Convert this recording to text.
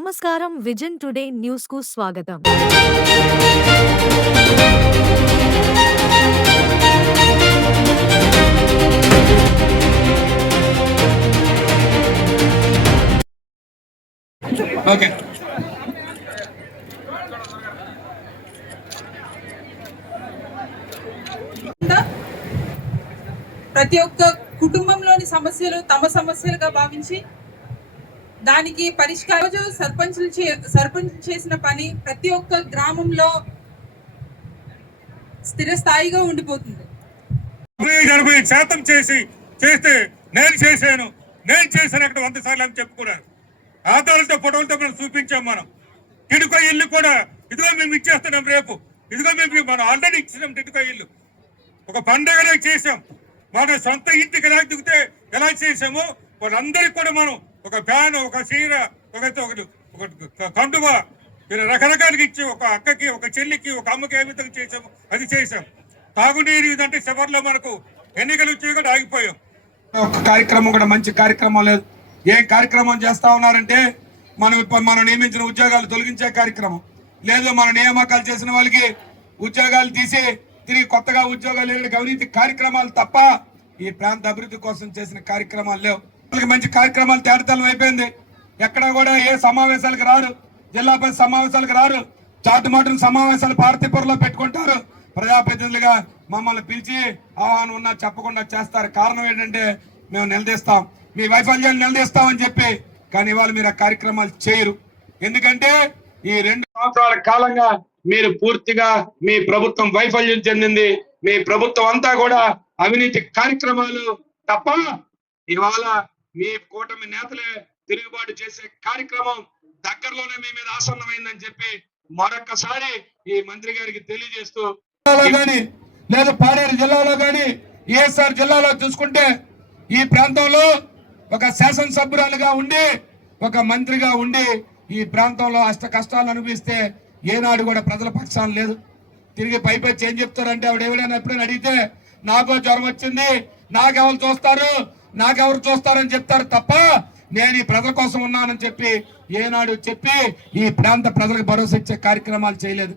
నమస్కారం vision today news కు స్వాగతం. ఓకే ప్రతి ఒక్క కుటుంబంలోని సమస్యలు తమ సమస్యలుగా భావించి దానికి పరిష్కారం సర్పంచ్ చేసిన పని ప్రతి ఒక్క గ్రామంలో స్థిరస్థాయిగా ఉండిపోతుంది. 80% చేస్తే నేను చేశాను అక్కడ 100 సార్లు అని చెప్పుకున్నారు. ఆధారాలతో ఫోటోలతో మనం చూపించాం. మనం టిడుకో ఇల్లు కూడా ఇదిగో మేము ఇచ్చేస్తున్నాం, రేపు ఇదిగో మేము మనం ఆల్రెడీ ఇచ్చినాం. టిడుకో ఇల్లు ఒక పండుగనే చేసాం. మన సొంత ఇంటికి ఎలా దిగితే ఎలా చేసామో వాళ్ళందరికీ కూడా మనం ఒక ఫ్యాన్, ఒక చీర, ఒక కండువ ఇలా రకరకాలుగా ఇచ్చి ఒక అక్కకి, ఒక చెల్లికి, ఒక అమ్మకి ఏ విధంగా చేసాము అది చేసాం. తాగునీరు ఇదంటే చివరిలో మనకు ఎన్నికలు వచ్చి కూడా ఆగిపోయాం. ఒక కార్యక్రమం కూడా మంచి కార్యక్రమం లేదు. ఏం కార్యక్రమం చేస్తా ఉన్నారంటే మనం నియమించిన ఉద్యోగాలు తొలగించే కార్యక్రమం లేదు. మన నియామకాలు చేసిన వాళ్ళకి ఉద్యోగాలు తీసి తిరిగి కొత్తగా ఉద్యోగాలు అవినీతి కార్యక్రమాలు తప్ప ఈ ప్రాంత అభివృద్ధి కోసం చేసిన కార్యక్రమాలు లేవు. మంచి కార్యక్రమాలు తేటతలం అయిపోయింది. ఎక్కడ కూడా ఏ సమావేశాలకు రారు, జిల్లా పరిషత్ సమావేశాలకు రారు, చాటుమాటున సమావేశాలు పార్తీపురంలో పెట్టుకుంటారు. ప్రజాప్రతినిధులుగా మమ్మల్ని పిలిచి ఆహ్వానం ఉన్నా చెప్పకుండా చేస్తారు. కారణం ఏంటంటే మేము నిలదీస్తాం, మీ వైఫల్యాలు నిలదీస్తామని చెప్పి. కానీ ఇవాళ మీరు ఆ కార్యక్రమాలు చేయరు. ఎందుకంటే ఈ 2 సంవత్సరాల కాలంగా మీరు పూర్తిగా మీ ప్రభుత్వం వైఫల్యం చెందింది. మీ ప్రభుత్వం అంతా కూడా అవినీతి కార్యక్రమాలు తప్ప ఇవాళ మీ కూటమి నేతలే తిరుగుబాటు చేసే కార్యక్రమం దగ్గరలోనే మీ మీద ఆసన్నమైందని చెప్పి మరొక్కసారి ఈ మంత్రి గారికి తెలియజేస్తూ, లేదా పాడేరు జిల్లాలో కానీ ఏఎస్ఆర్ జిల్లాలో చూసుకుంటే ఈ ప్రాంతంలో ఒక శాసనసభ్యురాలుగా ఉండి ఒక మంత్రిగా ఉండి ఈ ప్రాంతంలో అష్ట కష్టాలు అనుభవిస్తే ఏనాడు కూడా ప్రజల పక్షాన లేదు. తిరిగి పైపెచ్చి ఏం చెప్తారంటే ఎవడైనా ఎప్పుడైనా అడిగితే నాకో జ్వరం వచ్చింది, నాకెవరు చూస్తారని చెప్తారు తప్ప నేను ఈ ప్రజల కోసం ఉన్నానని చెప్పి ఏనాడు చెప్పి ఈ ప్రాంత ప్రజలకు భరోసా ఇచ్చే కార్యక్రమాలు చేయలేదు.